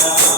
now. Yeah.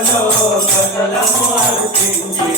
Dios, a la